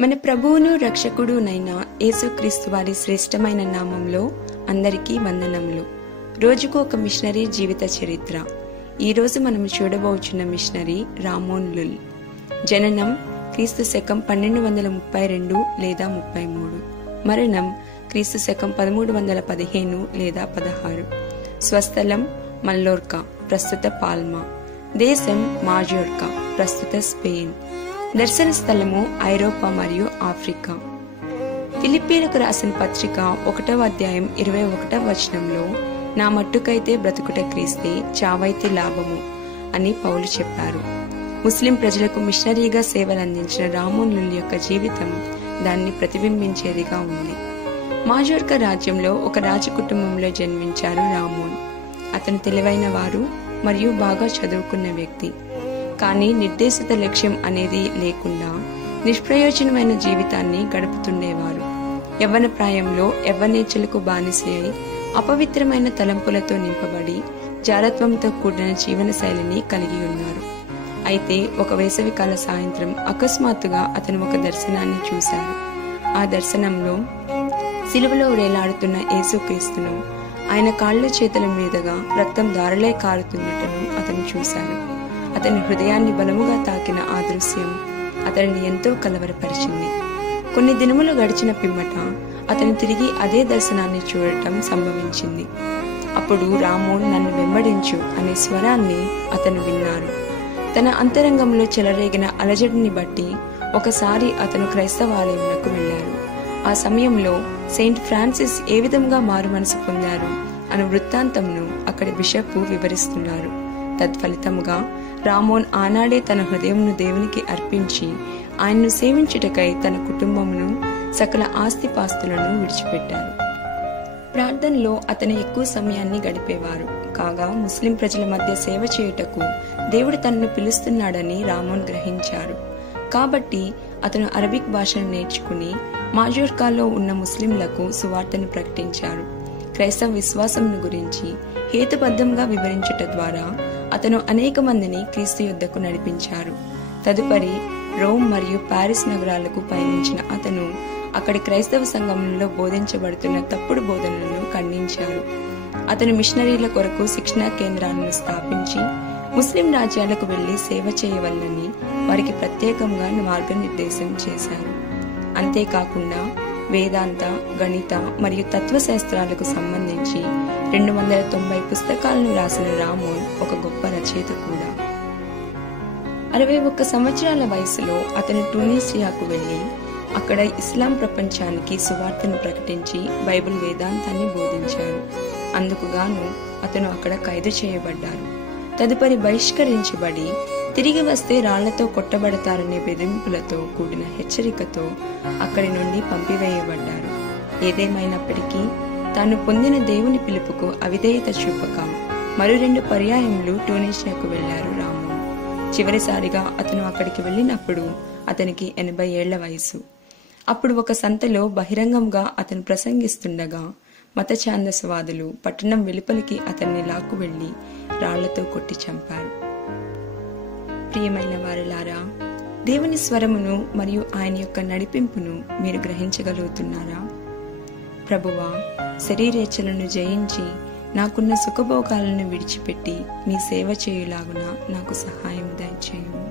మన ప్రభువును రక్షకుడునైన యేసుక్రీస్తు వారి శ్రేష్టమైన నామంలో అందరికీ వందనములు. రోజుకు ఒక మిషనరీ జీవిత చరిత్ర. ఈరోజు మనం చూడబోచున్న మిషనరీ రామోన్ లుల్. జననం క్రీస్తు శకం 1232 లేదా 33. మరణం క్రీస్తు శకం 1315 లేదా 16. స్వస్థలం మల్లోర్కా, ప్రస్తుత పాల్మా. దేశం మాజోర్కా, ప్రస్తుత స్పెయిన్. దర్శన స్థలము ఐరోపా మరియు ఆఫ్రికా. ఫిలిప్పీలకు రాసిన పత్రిక 1వ అధ్యాయం 21వ వచనంలో, నా మట్టుకైతే బ్రతుకుట క్రీస్తే, చావైతే లాభము అని పౌలు చెప్పారు. ముస్లిం ప్రజలకు మిషనరీగా సేవలు అందించిన రామోన్ లుల్ యొక్క జీవితం దాన్ని ప్రతిబింబించేదిగా ఉంది. మాజోర్కా రాజ్యంలో ఒక రాజకుటుంబంలో జన్మించారు రామోన్. అతను తెలివైన వారు మరియు బాగా చదువుకున్న వ్యక్తి. కానీ నిర్దేశిత లక్ష్యం అనేది లేకుండా నిష్ప్రయోజనమైన జీవితాన్ని గడుపుతుండేవారు. యవ్వన ప్రాయంలో యవ్వనేచ్ఛలకు బానిసై అపవిత్రమైన తలంపులతో నింపబడి జారత్వంతో కూడిన జీవన శైలిని కలిగి ఉన్నారు. అయితే ఒక వేసవికాల సాయంత్రం అకస్మాత్తుగా అతను ఒక దర్శనాన్ని చూశారు. ఆ దర్శనంలో సిలువలో వేలాడుతున్న యేసుక్రీస్తును, ఆయన కాళ్ళ చేతుల మీదుగా రక్తం దారలై కారుతున్నట్టును అతను చూశారు. అతని హృదయాన్ని బలముగా తాకిన ఆ దృశ్యం అతనిని ఎంతో కలవరపరిచింది. కొన్ని దినములు గడిచిన పిమ్మట అతను తిరిగి అదే దర్శనాన్ని చూడటం సంభవించింది. అప్పుడు రామోన్, నన్ను వెంబడించు అనే స్వరాన్ని అతను విన్నారు. తన అంతరంగంలో చెలరేగిన అలజడిని బట్టి ఒకసారి అతను క్రైస్తవాలయంలోకి వెళ్లారు. ఆ సమయంలో సెయింట్ ఫ్రాన్సిస్ ఏ విధంగా మారు మనసు పొందారు అనే వృత్తాంతంను అక్కడి బిషప్ వివరిస్తున్నారు. తత్ఫలితముగా రామోన్ ఆనాడే తన హృదయంను దేవునికి అర్పించి ఆయన్ను సేవించుటకై తన కుటుంబమును, సకల ఆస్తిపాస్తులను విడిచిపెట్టారు. ప్రార్థనలో అతను ఎక్కువ సమయాన్ని గడిపేవారు. కాగా ముస్లిం ప్రజల మధ్య సేవ చేయుటకు దేవుడు తనను పిలుస్తున్నాడని రామోన్ గ్రహించారు. కాబట్టి అతను అరబిక్ భాషను నేర్చుకుని మాజోర్కాలో ఉన్న ముస్లింలకు సువార్తను ప్రకటించారు. క్రైస్తవ విశ్వాసంను గురించి హేతుబద్ధంగా వివరించుట ద్వారా అతను అనేక మందిని క్రీస్తు యుద్ధకు నడిపించారు. తదుపరి రోమ్ మరియు పారిస్ నగరాలకు పయనించిన అతను అక్కడి క్రైస్తవ సంఘంలో బోధించబడుతున్న తప్పుడు బోధనలను ఖండించారు. అతను మిషనరీల కొరకు శిక్షణా కేంద్రాలను స్థాపించి ముస్లిం రాజ్యాలకు వెళ్లి సేవ చేయవలనని వారికి ప్రత్యేకంగా మార్గనిర్దేశం చేశారు. అంతేకాకుండా వేదాంత, గణిత మరియు తత్వశాస్త్రాలకు సంబంధించి 290 పుస్తకాలను రాసిన రామోన్ ఒక గొప్ప రచయిత కూడా. 61 సంవత్సరాల వయసులో అతను ట్యూనీషియాకు వెళ్లి అక్కడ ఇస్లాం ప్రపంచానికి సువార్తను ప్రకటించి బైబిల్ వేదాంతాన్ని బోధించారు. అందుకుగాను అతను అక్కడ ఖైదు చేయబడ్డారు. తదుపరి బహిష్కరించబడి తిరిగి వస్తే రాళ్లతో కొట్టబడతారనే బెదిరింపులతో కూడిన హెచ్చరికతో అక్కడి నుండి పంపివేయబడ్డారు. ఏదేమైనప్పటికీ తాను పొందిన దేవుని పిలుపుకు అవిధేయత చూపక మరో 2 పర్యాయములు ట్యూనీషియాకు వెళ్లారు రామోన్. చివరిసారిగా అతను అక్కడికి వెళ్ళినప్పుడు అతనికి 80 ఏళ్ల వయసు. అప్పుడు ఒక సంతలో బహిరంగంగా అతను ప్రసంగిస్తుండగా మత ఛాందసవాదులు పట్టణం వెలుపలికి అతన్ని లాక్కు వెళ్లి రాళ్లతో కొట్టి చంపారు. ప్రియమైన వారలారా, దేవుని స్వరమును మరియు ఆయన యొక్క నడిపింపును మీరు గ్రహించగలుగుతున్నారా? ప్రభువా, శరీరేచ్ఛలను జయించి నాకున్న సుఖభోగాలను విడిచిపెట్టి మీ సేవ చేయులాగున నాకు సహాయం దయచేయుము.